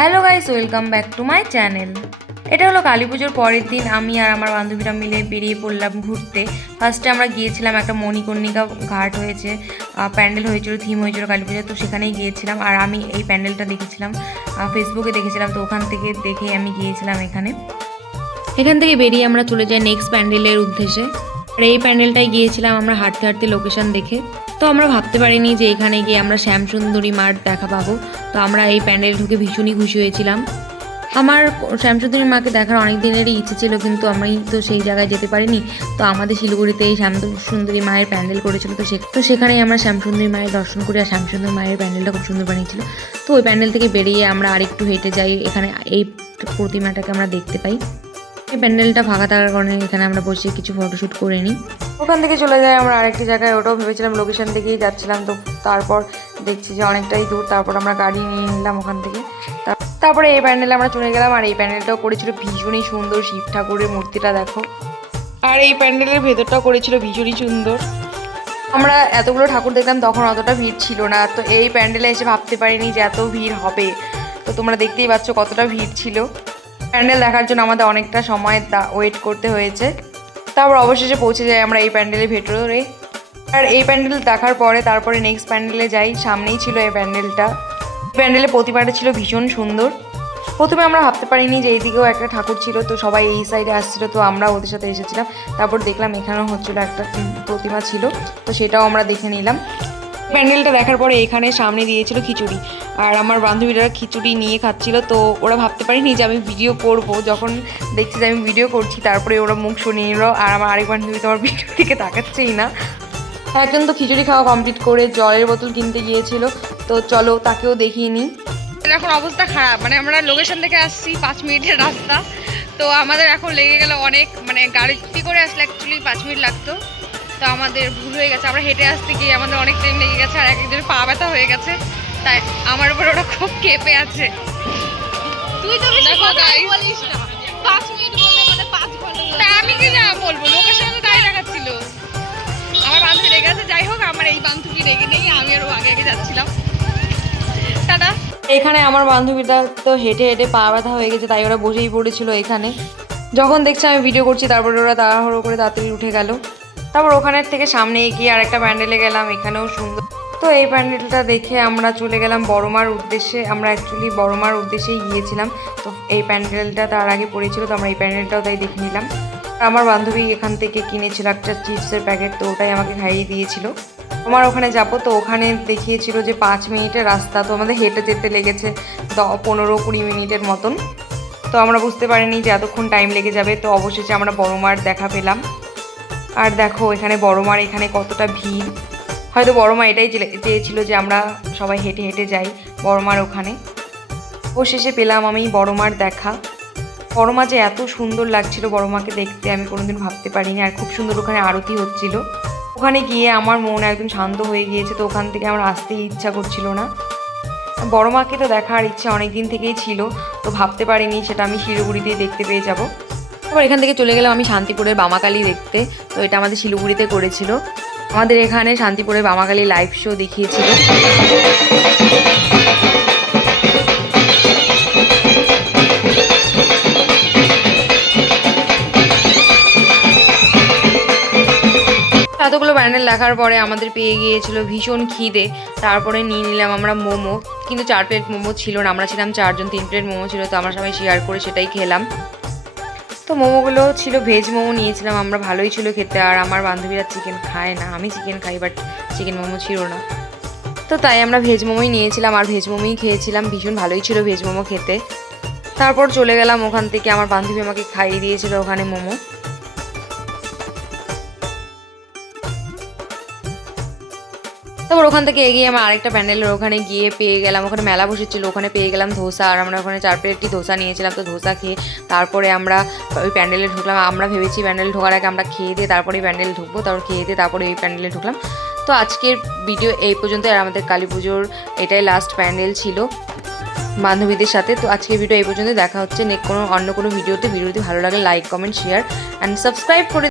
Hello guys, welcome back to my channel. এটা হলো কালী পুজোর পরের দিন আমি আর আমার বান্ধবীরা মিলে বেরিয়ে পড়লাম ঘুরতে। ফার্স্টে আমরা গিয়েছিলাম একটা মণিকর্ণিকা ঘাট হয়েছে, প্যান্ডেল হয়েছিল, থিম হয়েছিল কালী পুজোর, তো সেখানেই গিয়েছিলাম। আর আমি এই প্যান্ডেলটা দেখেছিলাম, ফেসবুকে দেখেছিলাম, তো ওখান থেকে দেখে আমি গিয়েছিলাম এখান থেকে বেরিয়ে আমরা চলে যাই নেক্সট প্যান্ডেলের উদ্দেশ্যে। আর এই প্যান্ডেলটায় গিয়েছিলাম আমরা হাঁটতে হাঁটতে লোকেশন দেখে। তো আমরা ভাবতে পারিনি যে এখানে গিয়ে আমরা শ্যামসুন্দরী মার দেখা পাবো। তো আমরা এই প্যান্ডেল ঢুকে ভীষণই খুশি হয়েছিলাম। আমার শ্যামসুন্দরী মাকে দেখার অনেক দিনেরই ইচ্ছে ছিল, কিন্তু আমি তো সেই জায়গায় যেতে পারিনি। তো আমাদের শিলিগুড়িতে এই শ্যামসুন্দরী মায়ের প্যান্ডেল করেছিল, তো সেখানেই আমরা শ্যামসুন্দরী মায়ের দর্শন করি। আর শ্যামসুন্দরী মায়ের প্যান্ডেলটা খুব সুন্দর বানিয়েছিল। তো ওই প্যান্ডেল থেকে বেরিয়ে আমরা আরেকটু হেঁটে যাই, এখানে এই প্রতিমাটাকে আমরা দেখতে পাই। এই প্যান্ডেলটা ফাঁকা থাকার কারণে এখানে আমরা বসে কিছু ফটোশ্যুট করে নিই। ওখান থেকে চলে যাই আমরা আরেকটি জায়গায়, ওটাও ভেবেছিলাম লোকেশন থেকেই যাচ্ছিলাম। তো তারপর দেখছি যে অনেকটাই দূর, তারপর আমরা গাড়ি নিয়ে নিলাম ওখান থেকে। তারপরে এই প্যান্ডেলে আমরা চলে গেলাম। আর এই প্যান্ডেলটাও করেছিল ভীষণই সুন্দর, শিব ঠাকুরের মূর্তিটা দেখো। আর এই প্যান্ডেলের ভেতরটাও করেছিল ভীষণই সুন্দর। আমরা এতগুলো ঠাকুর দেখলাম, তখন অতটা ভিড় ছিল না। তো এই প্যান্ডেলে এসে ভাবতে পারিনি যে এত ভিড় হবে। তো তোমরা দেখতেই পাচ্ছ কতটা ভিড় ছিল। প্যান্ডেল দেখার জন্য আমাদের অনেকটা সময় ওয়েট করতে হয়েছে। তারপর অবশেষে পৌঁছে যাই আমরা এই প্যান্ডেলের ভেতরে। আর এই প্যান্ডেল দেখার পরে তারপরে নেক্সট প্যান্ডেলে যাই। সামনেই ছিল এই প্যান্ডেলটা। প্যান্ডেলের প্রতিমাটা ছিল ভীষণ সুন্দর। প্রথমে আমরা ভাবতে পারিনি যে এইদিকেও একটা ঠাকুর ছিল, তো সবাই এই সাইডে আসছিল, তো আমরা ওদের সাথে এসেছিলাম। তারপর দেখলাম এখানেও হচ্ছিলো একটা প্রতিমা ছিল, তো সেটাও আমরা দেখে নিলাম। প্যান্ডেলটা দেখার পরে এখানে সামনে দিয়েছিল খিচুড়ি, আর আমার বান্ধবীরা খিচুড়ি নিয়ে খাচ্ছিল। তো ওরা ভাবতে পারিনি যে আমি ভিডিও করব। যখন দেখছি যে আমি ভিডিও করছি, তারপরে ওরা মুখ শুনিয়ে নিল। আর আমার আরেক বান্ধবী তো আমার ভিডিও দিকে তাকাচ্ছেই না। একজন তো খিচুড়ি খাওয়া কমপ্লিট করে জলের বোতল কিনতে গিয়েছিল, তো চলো তাকেও দেখিয়ে নিই। এখন অবস্থা খারাপ, মানে আমরা লোকেশন থেকে আসছি 5 মিনিটের রাস্তা। তো আমাদের এখন লেগে গেল অনেক, মানে গাড়িতে করে আসলে অ্যাকচুয়ালি 5 মিনিট লাগতো। তো আমাদের ভুল হয়ে গেছে, আমরা হেঁটে আসতে গিয়ে আমাদের অনেক টাইম লেগে গেছে। আর একজনের পা ব্যথা হয়ে গেছে, তাই আমার উপর ওরা খুব কেঁপে আছে। তুই তো বলিস না, 5 মিনিট বললে মানে 5 ঘন্টা। আমি কি না বলবো, লোকেশনে তো তাই দেখাচ্ছিল। আমার বান্ধবী রেগে আছে। যাই হোক, আমার এই বান্ধবী রেগে নেই, আমি আরো আগে আগে যাচ্ছিলাম। টাটা। এখানে আমার বান্ধবীটা তো হেঁটে হেঁটে পা ব্যথা হয়ে গেছে, তাই ওরা বসেই পড়েছিল এখানে। যখন দেখছে আমি ভিডিও করছি, তারপরে ওরা তাড়াহুড়ো করে তাড়াতাড়ি উঠে গেল। তারপর ওখানের থেকে সামনে এগিয়ে আর একটা প্যান্ডেলে গেলাম, এখানেও সুন্দর। তো এই প্যান্ডেলটা দেখে আমরা চলে গেলাম বড়মার উদ্দেশ্যে। আমরা অ্যাকচুয়ালি বড়মার উদ্দেশ্যেই গিয়েছিলাম। তো এই প্যান্ডেলটা তার আগে পড়েছিল, তো আমরা এই প্যান্ডেলটাও তাই দেখে নিলাম। আমার বান্ধবী এখান থেকে কিনেছিল একটা চিপসের প্যাকেট, তো ওটাই আমাকে খাইয়ে দিয়েছিল। আমার ওখানে যাবো, তো ওখানে দেখিয়েছিল যে 5 মিনিটের রাস্তা, তো আমাদের হেঁটে যেতে লেগেছে 15-20 মিনিটের মতন। তো আমরা বুঝতে পারিনি যে এতক্ষণ টাইম লেগে যাবে। তো অবশেষে আমরা বড়মার দেখা পেলাম। আর দেখো এখানে বড়মার এখানে কতটা ভিড়। হয়তো বড়মা এটাই চেয়েছিল যে আমরা সবাই হেঁটে হেঁটে যাই বড়মার ওখানে। অবশেষে পেলাম আমি বড়মার দেখা। বড়মা যে এত সুন্দর লাগছিল বড়মাকে দেখতে, আমি কোনোদিন ভাবতে পারিনি। আর খুব সুন্দর ওখানে আরতি হচ্ছিল। ওখানে গিয়ে আমার মন একদম শান্ত হয়ে গিয়েছে, তো ওখান থেকে আমার আসতেই ইচ্ছা করছিল না। বড়মাকে তো দেখার ইচ্ছা অনেক দিন থেকেই ছিল, তো ভাবতে পারিনি সেটা আমি শিলিগুড়িতেই দেখতে পেয়ে যাব। তারপর এখান থেকে চলে গেলাম আমি শান্তিপুরের বামাকালী দেখতে। তো এটা আমাদের শিলিগুড়িতে করেছিল। আমাদের এখানে শান্তিপুরের বামাকালী লাইভ শো দেখিয়েছিল। এতগুলো প্যান্ডেল দেখার পরে আমাদের পেয়ে গিয়েছিল ভীষণ খিদে। তারপরে নিয়ে নিলাম আমরা মোমো, কিন্তু 4 প্লেট মোমো ছিল না, আমরা ছিলাম 4 জন, 3 প্লেট মোমো ছিল। তো আমরা সবাই শেয়ার করে সেটাই খেলাম। তো মোমোগুলো ছিল ভেজ মোমো নিয়েছিলাম আমরা, ভালোই ছিল খেতে। আর আমার বান্ধবীরা চিকেন খায় না, আমি চিকেন খাই, বাট চিকেন মোমো ছিল না। তো তাই আমরা ভেজ মোমোই নিয়েছিলাম, আর ভেজ মোমোই খেয়েছিলাম। ভীষণ ভালোই ছিল ভেজ মোমো খেতে। তারপর চলে গেলাম ওখান থেকে, আমার বান্ধবী আমাকে খাইয়ে দিয়েছিল ওখানে মোমো। তারপর ওখান থেকে এগিয়ে আমরা আরেকটা প্যান্ডেলের ওখানে গিয়ে পেয়ে গেলাম, ওখানে মেলা বসেছিল, ওখানে পেয়ে গেলাম ধোসা। আর আমরা ওখানে 4 প্লেটই ধোসা নিয়েছিলাম। তো ধোসা খেয়ে তারপরে আমরা ওই প্যান্ডেলে ঢুকলাম। আমরা ভেবেছি প্যান্ডেল ঢোকার আগে আমরা খেয়ে দিয়ে তারপরে প্যান্ডেল ঢুকবো, তারপর খেয়ে দিয়ে তারপরে এই প্যান্ডেলে ঢুকলাম। তো আজকের ভিডিও এই পর্যন্ত। আর আমাদের কালী পুজোর এটাই লাস্ট প্যান্ডেল ছিল বান্ধবীদের সাথে। তো আজকের ভিডিও এই পর্যন্ত। দেখা হচ্ছে অন্য কোনো ভিডিওতে। ভিডিওটি ভালো লাগলে like, comment, share and subscribe করে